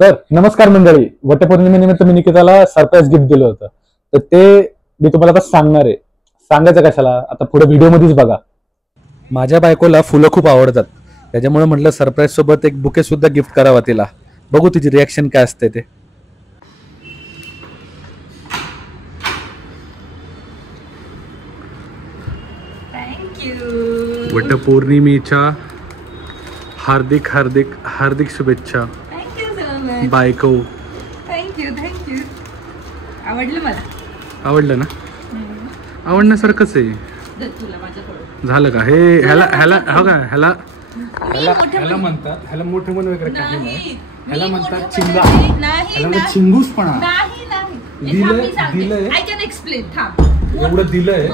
तर नमस्कार मंडळी, वटपौर्णिमेनिमित्त मी निकिताला सरप्राईज गिफ्ट दिलं होतं. तर ते मी तुम्हाला आता सांगणार आहे. सांगायचं कशाला, आता पुढे व्हिडिओ मध्येच बघा. माझ्या बायकोला फुलं खूप आवडतात, त्याच्यामुळे म्हटलं सरप्राईज सोबत एक बुके सुद्धा गिफ्ट करावा तिला. बघू तिची रिॲक्शन काय असते ते. वटपौर्णिमेच्या हार्दिक हार्दिक हार्दिक शुभेच्छा बायको. थँक्यू. आवडलं मला. आवडलं ना? आवडण्यासारखंच आहे. झालं का हे? ह्याला हो का, ह्याला म्हणतात, ह्याला मोठे मन वगैरे काही नाही, ह्याला म्हणतात चिंगा. ह्याला चिंगूसपणा. दिलंय. एवढं दिलंय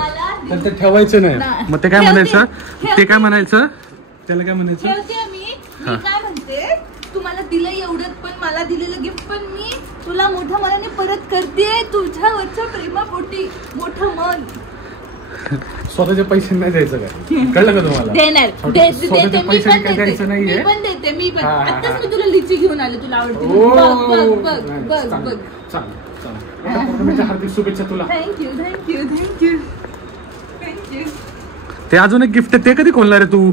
तर ते ठेवायचं नाही. मग ते काय म्हणायचं, त्याला काय म्हणायचं? काय म्हणते, तुम्हाला दिलं एवढं, पण मला दिलेलं गिफ्ट पण मी तुला मोठ्या मनाने परत करते. तुझ्यावरच्या प्रेमापोटी मोठं मन. स्वतःचे पैसे नाही द्यायचं काय? कळलं का तुम्हाला? देणार. स्वतःचे पैसे काय द्यायचं नाहीये. मी पण देते. मी पण आताच मी तुला लिची घेऊन आले. तुला आवडते. बघ. हार्दिक शुभेच्छा तुला. थँक्यू. ते अजून एक गिफ्ट आहे, ते कधी खोलणार आहे तू?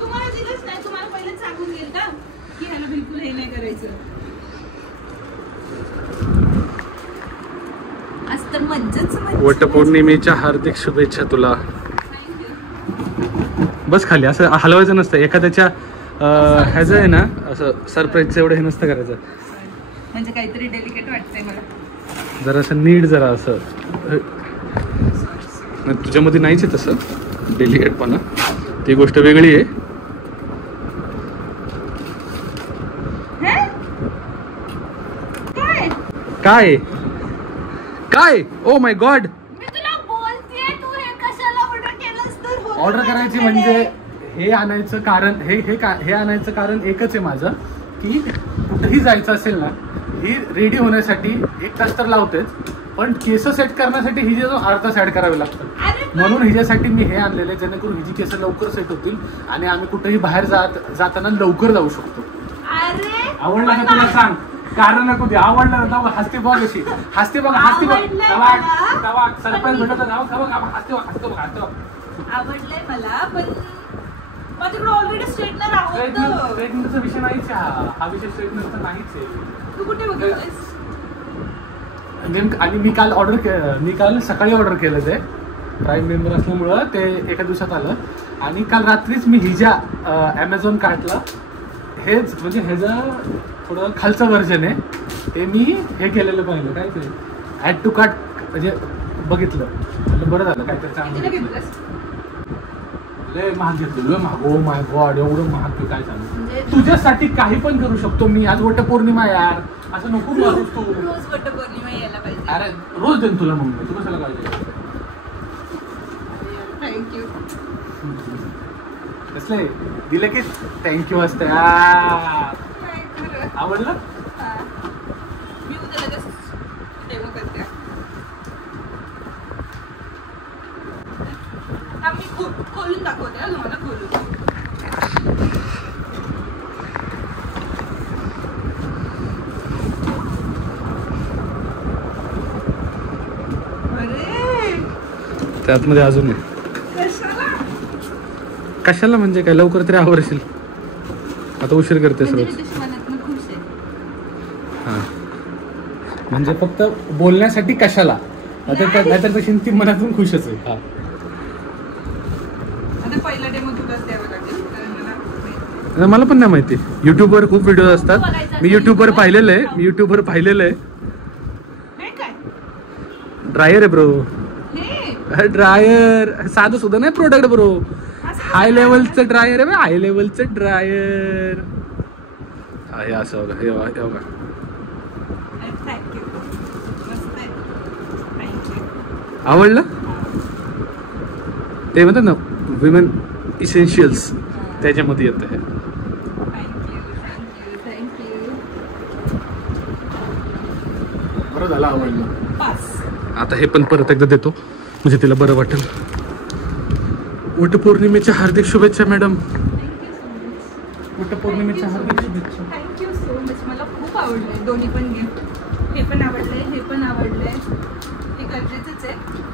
तुम्हाला दिलंच नाही. तुम्हाला पहिलेच सांगून गेल का की ह्याला बिलकुल हे नाही करायचं. आज तर मज्जाच. वटपौर्णिमेच्या हार्दिक शुभेच्छा तुला. बस खाली असं हलवायचं नसतं. एखाद्याच्या ह्याचं आहे ना, असं सरप्राईजचं एवढं हे नसतं करायचं. म्हणजे काहीतरी डेलिकेट वाटतंय मला. जरा असं नीट, जरा असं. तुझ्यामध्ये नाहीच आहे तसं डेलिकेटपणा, ती गोष्ट वेगळी आहे. काय ओ माय गॉड. मी तुला बोलतेय, तू हे कशाला ऑर्डर केलंस? तर ऑर्डर करायची म्हणजे हे आणायचं कारण, हे आणायचं कारण एकच आहे माझं, की कुठेही जायचं असेल ना, ही रेडी होण्यासाठी 1 तास तर लावतेच, पण केस सेट करण्यासाठी हिचे जो अर्धा सेट करावे लागतात. म्हणून हिच्यासाठी मी हे आणलेलं आहे, जेणेकरून हिची केस लवकर सेट होतील आणि आम्ही कुठेही बाहेर जाताना लवकर जाऊ शकतो. आवडला का तुला? सांग कारण नको दे. आवडलं ना? हसते बघ, अशी हसते बघ. सरप्राईज भेटत आवडलंय मला, पण माझ्याकडे ऑलरेडी स्ट्रेटनर आहे. स्ट्रेटनरचा विषय नाहीच हा विषय स्ट्रेटनरचा नाहीच आहे. तू कुठे बघितलंस? आणि मी काल सकाळी ऑर्डर केलं. ते प्राईम मेंबर असल्यामुळं ते एका दिवसात आलं. आणि काल रात्रीच मी हिजा ॲमेझॉन कार्टला हेच, म्हणजे ह्याचं थोडं खालचं व्हर्जन आहे, ते मी हे केलेलं पाहिलं. काय ते ॲड टू कार्ट म्हणजे बघितलं. बरं झालं, काहीतरी चांगलं. लय महाग घेतलं. महाग. माय गॉड, एवढं महाग काय झालं? तुझ्यासाठी काही पण करू शकतो मी. आज वटपौर्णिमा यार, असं नको रोज वटपौर्णिमा यायला पाहिजे. अरे रोज देईन तुला. मग तू कशाला पाहिजे? थँक्यू. कसले दिलं की थँक्यू असतं. आवडलं? मी उद्या लगेच डेमो करते. मी खोलून दाखवते तुम्हाला. खोलून त्यातमध्ये अजून आहे. कशाला म्हणजे काय? लवकर तरी आवरशील. आता उशीर करतेस रोज. हा, म्हणजे फक्त बोलण्यासाठी कशाला, नाहीतर तशी ती मनातून खुशच आहे. हा, पहिला डेमो तुलाच द्यावा लागेल. मला पण नाही माहिती. युट्यूबवर खूप व्हिडिओ असतात. मी युट्यूबवर पाहिलेलं आहे. ड्रायर आहे ब्रो. ड्रायर साधं सुद्धा नाही प्रोडक्ट ब्रो. हाय लेवलचं ड्रायर आहे. हाय लेवलचं ड्रायर आहे. असं बघा, हे बघा. आवडलं? ते म्हणतात ना विमेन इसेन्शियल्स, त्याच्यामध्ये येतं हे. बरं झालं, आवडलं. आता हे पण परत एकदा देतो, म्हणजे तिला बरं वाटेल. वटपौर्णिमेच्या हार्दिक शुभेच्छा मॅडम. वटपौर्णिमेच्या हार्दिक शुभेच्छा. Thank you so much. मला आवडले दोन्ही पण गिफ्ट. हे पण आवडले, हे पण आवडले. हे गरजेचंच आहे.